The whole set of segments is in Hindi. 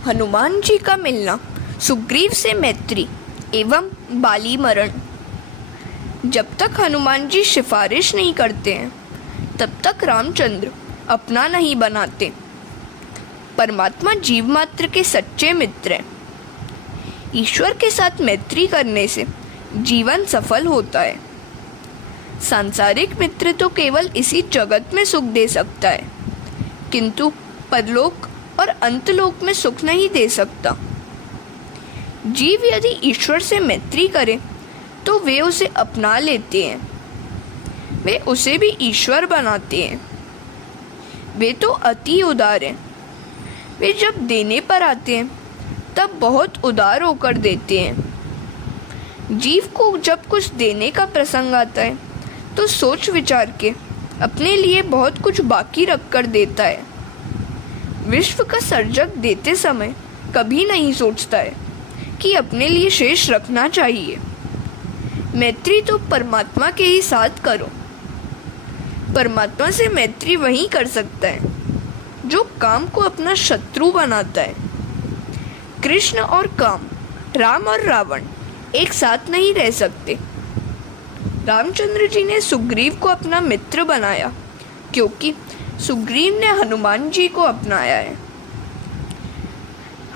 हनुमान जी का मिलना, सुग्रीव से मैत्री एवं बाली मरण। जब तक हनुमान जी सिफारिश नहीं करते हैं तब तक रामचंद्र अपना नहीं बनाते। परमात्मा जीव मात्र के सच्चे मित्र हैं। ईश्वर के साथ मैत्री करने से जीवन सफल होता है। सांसारिक मित्र तो केवल इसी जगत में सुख दे सकता है, किंतु परलोक और अंतलोक में सुख नहीं दे सकता। जीव यदि ईश्वर से मैत्री करे तो वे उसे अपना लेते हैं, वे उसे भी ईश्वर बनाते हैं। वे तो अति उदार हैं। वे जब देने पर आते हैं तब बहुत उदार होकर देते हैं। जीव को जब कुछ देने का प्रसंग आता है तो सोच विचार के अपने लिए बहुत कुछ बाकी रखकर देता है। विश्व का सर्जक देते समय कभी नहीं सोचता है कि अपने लिए शेष रखना चाहिए। मैत्री तो परमात्मा के ही साथ करो। परमात्मा से मैत्री वही कर सकता है जो काम को अपना शत्रु बनाता है। कृष्ण और काम, राम और रावण एक साथ नहीं रह सकते। रामचंद्र जी ने सुग्रीव को अपना मित्र बनाया क्योंकि सुग्रीव ने हनुमान जी को अपनाया है।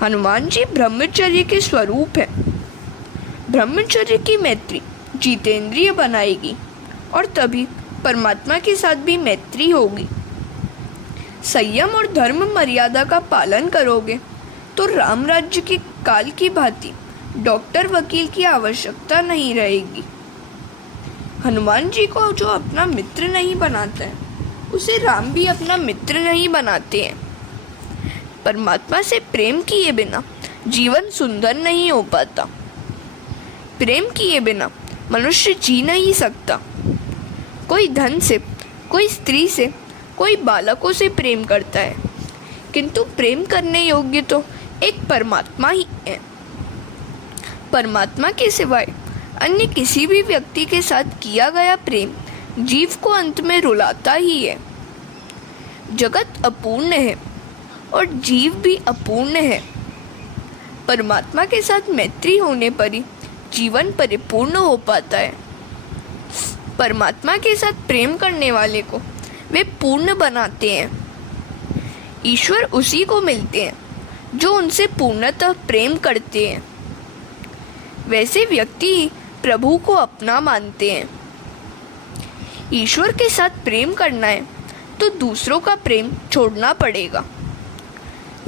हनुमान जी ब्रह्मचर्य के स्वरूप है। ब्रह्मचर्य की मैत्री जितेंद्रिय बनाएगी और तभी परमात्मा के साथ भी मैत्री होगी। संयम और धर्म मर्यादा का पालन करोगे तो राम राज्य के काल की भांति डॉक्टर वकील की आवश्यकता नहीं रहेगी। हनुमान जी को जो अपना मित्र नहीं बनाता है उसे राम भी अपना मित्र नहीं बनाते हैं। परमात्मा से प्रेम किए बिना जीवन सुंदर नहीं हो पाता। प्रेम किए बिना मनुष्य जी नहीं सकता। कोई धन से, कोई स्त्री से, कोई बालकों से प्रेम करता है, किंतु प्रेम करने योग्य तो एक परमात्मा ही है। परमात्मा के सिवाय अन्य किसी भी व्यक्ति के साथ किया गया प्रेम जीव को अंत में रुलाता ही है। जगत अपूर्ण है और जीव भी अपूर्ण है। परमात्मा के साथ मैत्री होने पर ही जीवन परिपूर्ण हो पाता है। परमात्मा के साथ प्रेम करने वाले को वे पूर्ण बनाते हैं। ईश्वर उसी को मिलते हैं जो उनसे पूर्णतः प्रेम करते हैं। वैसे व्यक्ति ही प्रभु को अपना मानते हैं। ईश्वर के साथ प्रेम करना है तो दूसरों का प्रेम छोड़ना पड़ेगा।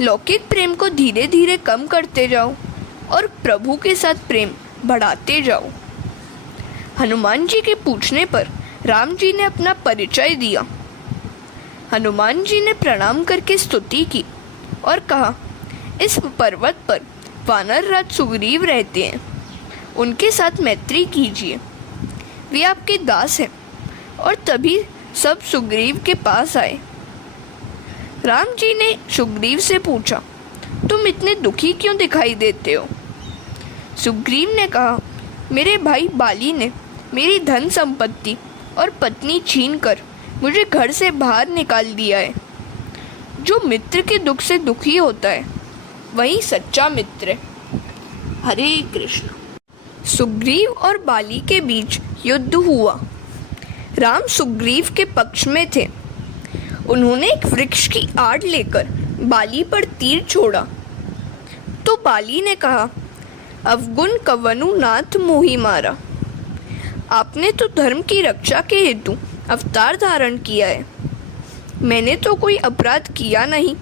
लौकिक प्रेम को धीरे धीरे कम करते जाओ और प्रभु के साथ प्रेम बढ़ाते जाओ। हनुमान जी के पूछने पर राम जी ने अपना परिचय दिया। हनुमान जी ने प्रणाम करके स्तुति की और कहा, इस पर्वत पर वानर राज सुग्रीव रहते हैं, उनके साथ मैत्री कीजिए। वे आपके दास हैं। और तभी सब सुग्रीव के पास आए। राम जी ने सुग्रीव से पूछा, तुम इतने दुखी क्यों दिखाई देते हो? सुग्रीव ने कहा, मेरे भाई बाली ने मेरी धन संपत्ति और पत्नी छीनकर मुझे घर से बाहर निकाल दिया है। जो मित्र के दुख से दुखी होता है वही सच्चा मित्र है। हरे कृष्ण। सुग्रीव और बाली के बीच युद्ध हुआ। राम सुग्रीव के पक्ष में थे। उन्होंने एक वृक्ष की आड़ लेकर बाली पर तीर छोड़ा तो बाली ने कहा, अवगुण कवनु नाथ मोहि मारा। आपने तो धर्म की रक्षा के हेतु अवतार धारण किया है। मैंने तो कोई अपराध किया नहीं,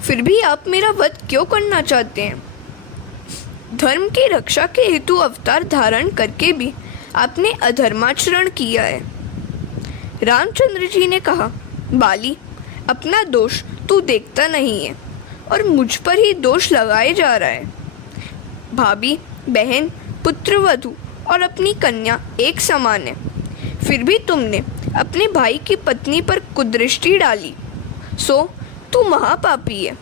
फिर भी आप मेरा वध क्यों करना चाहते हैं? धर्म की रक्षा के हेतु अवतार धारण करके भी आपने अधर्माचरण किया है। रामचंद्र जी ने कहा, बाली, अपना दोष तू देखता नहीं है और मुझ पर ही दोष लगाए जा रहा है। भाभी, बहन, पुत्रवधू और अपनी कन्या एक समान है, फिर भी तुमने अपने भाई की पत्नी पर कुदृष्टि डाली, सो तू महापापी है।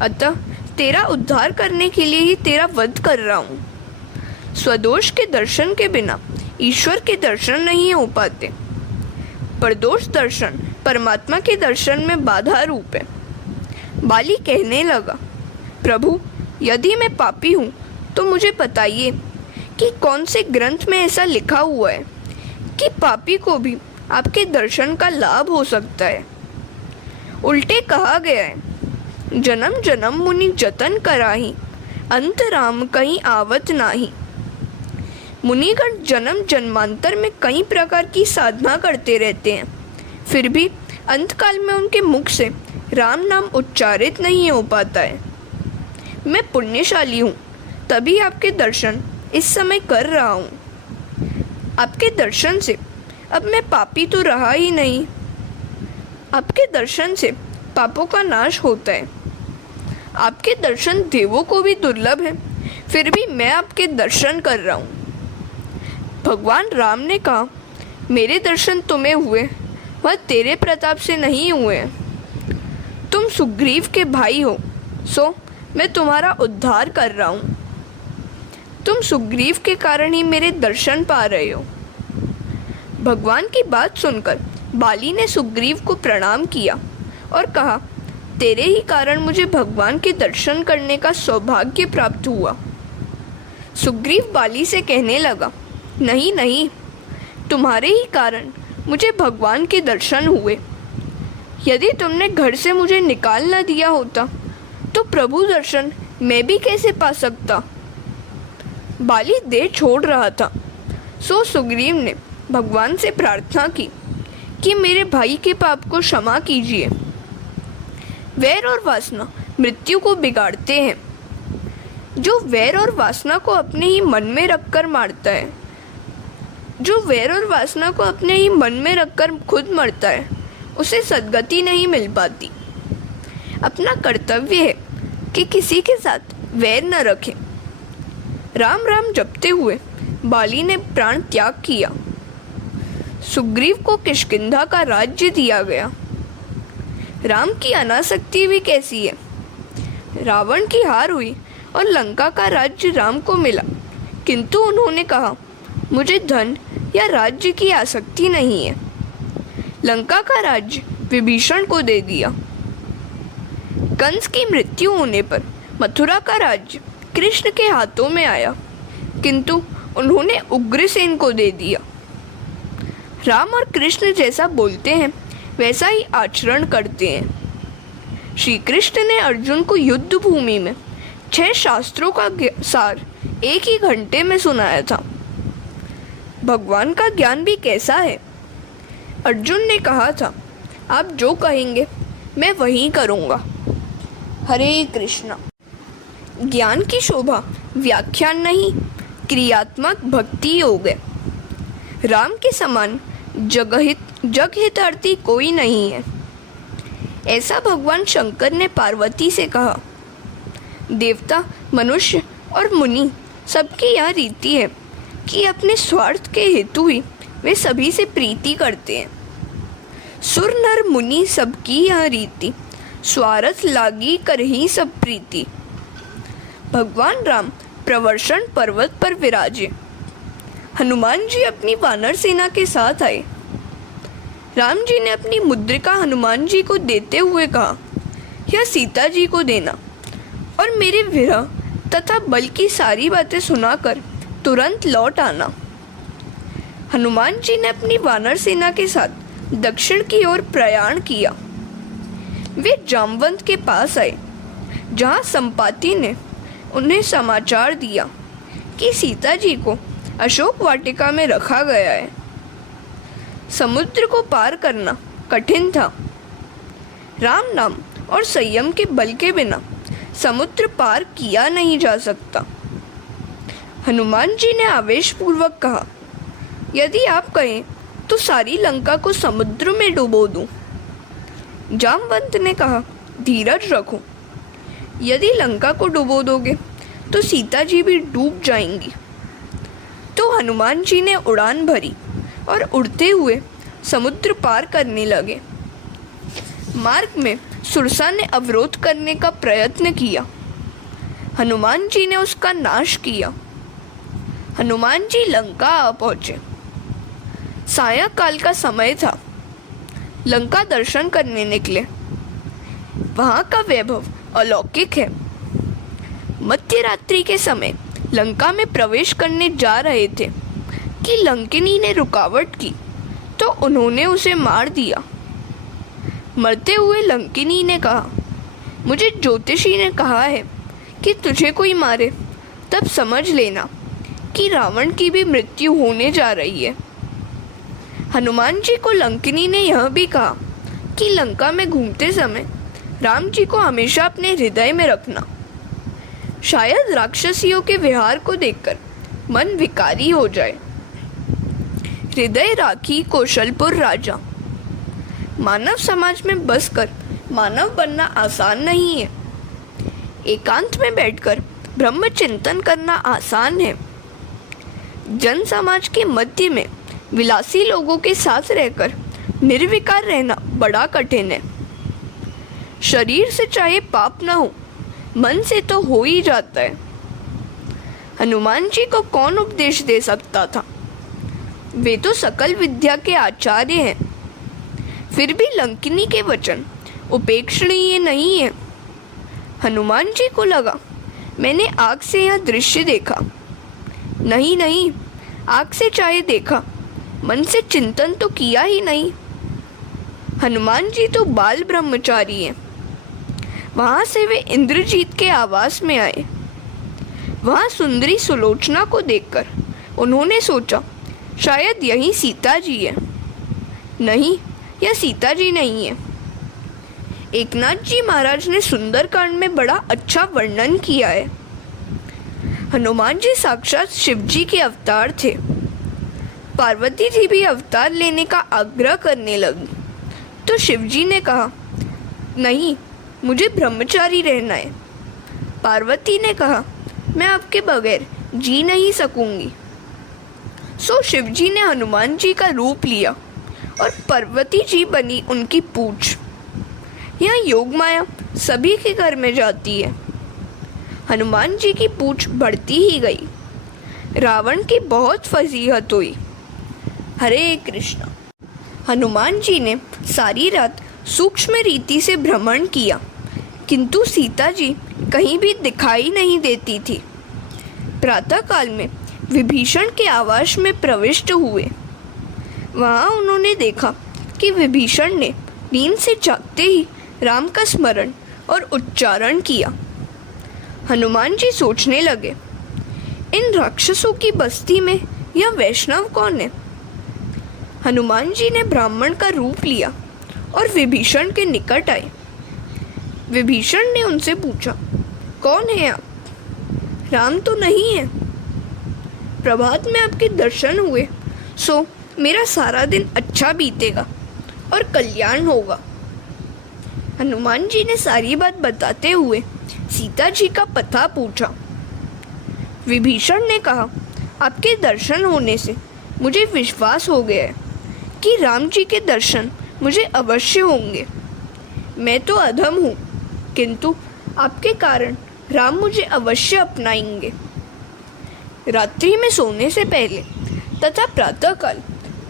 अतः तेरा उद्धार करने के लिए ही तेरा वध कर रहा हूँ। स्वदोष के दर्शन के बिना ईश्वर के दर्शन नहीं हो पाते। परदोष दर्शन परमात्मा के दर्शन में बाधा रूप है। बाली कहने लगा, प्रभु, यदि मैं पापी हूँ तो मुझे बताइए कि कौन से ग्रंथ में ऐसा लिखा हुआ है कि पापी को भी आपके दर्शन का लाभ हो सकता है। उल्टे कहा गया है, जन्म जन्म मुनि जतन कराही, अंत राम कहीं आवत नाही। मुनिगण जन्म जन्मांतर में कई प्रकार की साधना करते रहते हैं, फिर भी अंतकाल में उनके मुख से राम नाम उच्चारित नहीं हो पाता है। मैं पुण्यशाली हूँ, तभी आपके दर्शन इस समय कर रहा हूँ। आपके दर्शन से अब मैं पापी तो रहा ही नहीं। आपके दर्शन से पापों का नाश होता है। आपके दर्शन देवों को भी दुर्लभ है, फिर भी मैं आपके दर्शन कर रहा हूँ। भगवान राम ने कहा, मेरे दर्शन तुम्हें हुए, वह तेरे प्रताप से नहीं हुए। तुम सुग्रीव के भाई हो, सो मैं तुम्हारा उद्धार कर रहा हूँ। तुम सुग्रीव के कारण ही मेरे दर्शन पा रहे हो। भगवान की बात सुनकर बाली ने सुग्रीव को प्रणाम किया और कहा, तेरे ही कारण मुझे भगवान के दर्शन करने का सौभाग्य प्राप्त हुआ। सुग्रीव बाली से कहने लगा, नहीं नहीं, तुम्हारे ही कारण मुझे भगवान के दर्शन हुए। यदि तुमने घर से मुझे निकाल न दिया होता तो प्रभु दर्शन मैं भी कैसे पा सकता। बाली देह छोड़ रहा था, सो सुग्रीव ने भगवान से प्रार्थना की कि मेरे भाई के पाप को क्षमा कीजिए। वैर और वासना मृत्यु को बिगाड़ते हैं। जो वैर और वासना को अपने ही मन में रखकर मारता है, जो वैर और वासना को अपने ही मन में रखकर खुद मरता है, उसे सद्गति नहीं मिल पाती। अपना कर्तव्य है कि किसी के साथ वैर न रखें। राम राम जपते हुए बाली ने प्राण त्याग किया। सुग्रीव को किष्किंधा का राज्य दिया गया। राम की अनासक्ति भी कैसी है। रावण की हार हुई और लंका का राज्य राम को मिला, किंतु उन्होंने कहा, मुझे धन या राज्य की आसक्ति नहीं है। लंका का राज्य विभीषण को दे दिया। कंस की मृत्यु होने पर मथुरा का राज्य कृष्ण के हाथों में आया, किंतु उन्होंने उग्रसेन को दे दिया। राम और कृष्ण जैसा बोलते हैं वैसा ही आचरण करते हैं। श्री कृष्ण ने अर्जुन को युद्ध भूमि में 6 शास्त्रों का सार एक ही घंटे में सुनाया था। भगवान का ज्ञान भी कैसा है। अर्जुन ने कहा था, आप जो कहेंगे मैं वही करूँगा। हरे कृष्णा। ज्ञान की शोभा व्याख्यान नहीं, क्रियात्मक भक्ति योग है। राम के समान जग हितार्थी कोई नहीं है। ऐसा भगवान शंकर ने पार्वती से कहा। देवता, मनुष्य और मुनि सबकी यह रीति है कि अपने स्वार्थ के हेतु ही वे सभी से प्रीति करते हैं। सुर नर मुनि सबकी यह रीति, स्वार्थ लागी कर ही सब प्रीति। भगवान राम प्रवर्षण पर्वत पर विराजे। हनुमान जी अपनी वानर सेना के साथ आए। राम जी ने अपनी मुद्रिका हनुमान जी को देते हुए कहा, यह सीता जी को देना और मेरे विरह तथा बल की सारी बातें सुनाकर तुरंत लौट आना। हनुमान जी ने अपनी वानर सेना के साथ दक्षिण की ओर प्रयाण किया। वे जामवंत के पास आए, जहाँ संपाति ने उन्हें समाचार दिया कि सीता जी को अशोक वाटिका में रखा गया है। समुद्र को पार करना कठिन था। राम नाम और संयम के बल के बिना समुद्र पार किया नहीं जा सकता। हनुमान जी ने आवेशपूर्वक कहा, यदि आप कहें तो सारी लंका को समुद्र में डुबो दूं। जामवंत ने कहा, धीरज रखो, यदि लंका को डुबो दोगे तो सीता जी भी डूब जाएंगी। तो हनुमान जी ने उड़ान भरी और उड़ते हुए समुद्र पार करने लगे। मार्ग में सुरसा ने अवरोध करने का प्रयत्न किया। हनुमान जी ने उसका नाश किया। हनुमान जी लंका आ पहुँचे। सायंकाल का समय था। लंका दर्शन करने निकले। वहाँ का वैभव अलौकिक है। मध्य रात्रि के समय लंका में प्रवेश करने जा रहे थे कि लंकिनी ने रुकावट की तो उन्होंने उसे मार दिया। मरते हुए लंकिनी ने कहा, मुझे ज्योतिषी ने कहा है कि तुझे कोई मारे तब समझ लेना कि रावण की भी मृत्यु होने जा रही है। हनुमान जी को लंकिनी ने यह भी कहा कि लंका में घूमते समय राम जी को हमेशा अपने हृदय में रखना। शायद राक्षसियों के विहार को देखकर मन विकारी हो जाए। हृदय राखी कौशलपुर राजा। मानव समाज में बसकर मानव बनना आसान नहीं है। एकांत में बैठकर ब्रह्म चिंतन करना आसान है। जन समाज के मध्य में विलासी लोगों के साथ रहकर निर्विकार रहना बड़ा कठिन है। शरीर से चाहे पाप न हो, मन से तो हो ही जाता है। हनुमान जी को कौन उपदेश दे सकता था? वे तो सकल विद्या के आचार्य हैं। फिर भी लंकिनी के वचन उपेक्षणीय नहीं है। हनुमान जी को लगा, मैंने आँख से यह दृश्य देखा। नहीं नहीं, आँख से चाहे देखा, मन से चिंतन तो किया ही नहीं। हनुमान जी तो बाल ब्रह्मचारी हैं। वहाँ से वे इंद्रजीत के आवास में आए। वहाँ सुंदरी सुलोचना को देखकर उन्होंने सोचा, शायद यही सीता जी है। नहीं, यह सीता जी नहीं है। एकनाथ जी महाराज ने सुंदरकांड में बड़ा अच्छा वर्णन किया है। हनुमान जी साक्षात शिव जी के अवतार थे। पार्वती जी भी अवतार लेने का आग्रह करने लगी तो शिव जी ने कहा, नहीं, मुझे ब्रह्मचारी रहना है। पार्वती ने कहा, मैं आपके बगैर जी नहीं सकूंगी। सो शिव जी ने हनुमान जी का रूप लिया और पार्वती जी बनी उनकी पूछ। यह योग माया सभी के घर में जाती है। हनुमान जी की पूछ बढ़ती ही गई। रावण की बहुत फजीहत हुई। हरे कृष्णा। हनुमान जी ने सारी रात सूक्ष्म रीति से भ्रमण किया, किंतु सीता जी कहीं भी दिखाई नहीं देती थी। प्रातःकाल में विभीषण के आवास में प्रविष्ट हुए। वहाँ उन्होंने देखा कि विभीषण ने नींद से जागते ही राम का स्मरण और उच्चारण किया। हनुमान जी सोचने लगे, इन राक्षसों की बस्ती में यह वैष्णव कौन है? हनुमान जी ने ब्राह्मण का रूप लिया और विभीषण के निकट आए। विभीषण ने उनसे पूछा, कौन है आप? राम तो नहीं है। प्रभात में आपके दर्शन हुए, सो मेरा सारा दिन अच्छा बीतेगा और कल्याण होगा। हनुमान जी ने सारी बात बताते हुए सीता जी का पता पूछा। विभीषण ने कहा, आपके दर्शन होने से मुझे विश्वास हो गया है कि राम जी के दर्शन मुझे अवश्य होंगे। मैं तो अधम हूँ, किंतु आपके कारण राम मुझे अवश्य अपनाएंगे। रात्रि में सोने से पहले तथा प्रातःकाल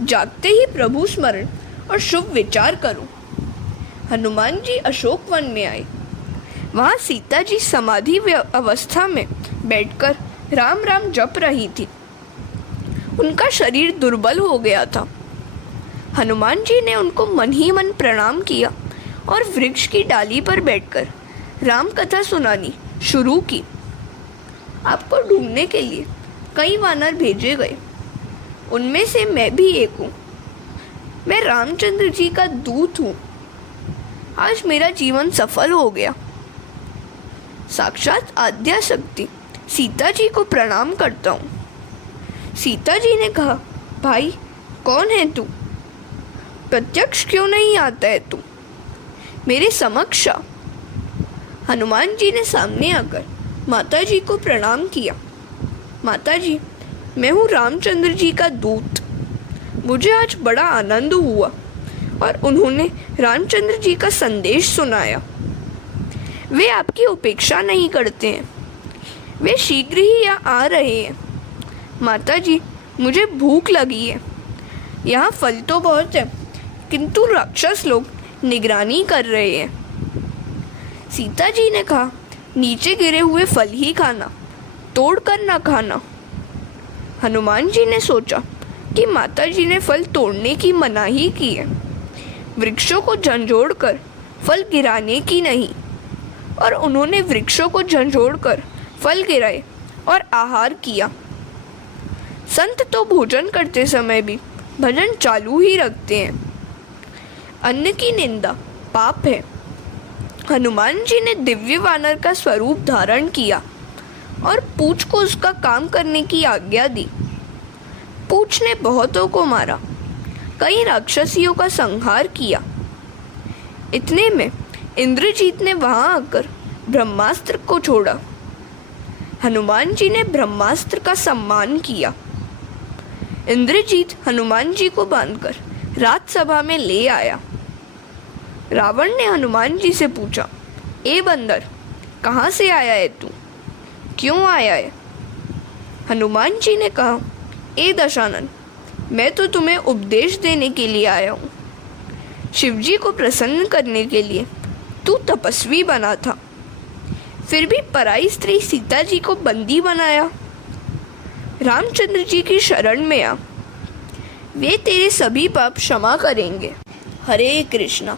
जागते ही प्रभु स्मरण और शुभ विचार करो। हनुमान जी अशोक वन में आए। वहाँ सीता जी समाधि अवस्था में बैठकर राम राम जप रही थी। उनका शरीर दुर्बल हो गया था। हनुमान जी ने उनको मन ही मन प्रणाम किया और वृक्ष की डाली पर बैठकर राम कथा सुनानी शुरू की। आपको ढूंढने के लिए कई वानर भेजे गए, उनमें से मैं भी एक हूँ। मैं रामचंद्र जी का दूत हूँ। आज मेरा जीवन सफल हो गया। साक्षात आद्या शक्ति सीता जी को प्रणाम करता हूँ। सीता जी ने कहा, भाई कौन है तू? प्रत्यक्ष क्यों नहीं आता है तू मेरे समक्ष आ। हनुमान जी ने सामने आकर माता जी को प्रणाम किया। माता जी, मैं हूँ रामचंद्र जी का दूत। मुझे आज बड़ा आनंद हुआ और उन्होंने रामचंद्र जी का संदेश सुनाया। वे आपकी उपेक्षा नहीं करते हैं। वे शीघ्र ही यहाँ आ रहे हैं। माता जी, मुझे भूख लगी है। यहाँ फल तो बहुत है, किंतु राक्षस लोग निगरानी कर रहे हैं। सीता जी ने कहा, नीचे गिरे हुए फल ही खाना, तोड़ कर ना खाना। हनुमान जी ने सोचा कि माता जी ने फल तोड़ने की मनाही की है, वृक्षों को झंझोड़ कर फल गिराने की नहीं। और उन्होंने वृक्षों को झंझोड़ कर फल गिराए और आहार किया। संत तो भोजन करते समय भी भजन चालू ही रखते हैं। अन्न की निंदा पाप है। हनुमान जी ने दिव्य वानर का स्वरूप धारण किया और पूछ को उसका काम करने की आज्ञा दी। पूछ ने बहुतों को मारा, कई राक्षसियों का संहार किया। इतने में इंद्रजीत ने वहां आकर ब्रह्मास्त्र को छोड़ा। हनुमान जी ने ब्रह्मास्त्र का सम्मान किया। इंद्रजीत हनुमान जी को बांधकर राजसभा में ले आया। रावण ने हनुमान जी से पूछा, ए बंदर, कहाँ से आया है तू, क्यों आया है? हनुमान जी ने कहा, ए दशानन, मैं तो तुम्हें उपदेश देने के लिए आया हूँ। शिवजी को प्रसन्न करने के लिए तू तपस्वी बना था, फिर भी पराई स्त्री सीता जी को बंदी बनाया। रामचंद्र जी की शरण में आ, वे तेरे सभी पाप क्षमा करेंगे। हरे कृष्णा।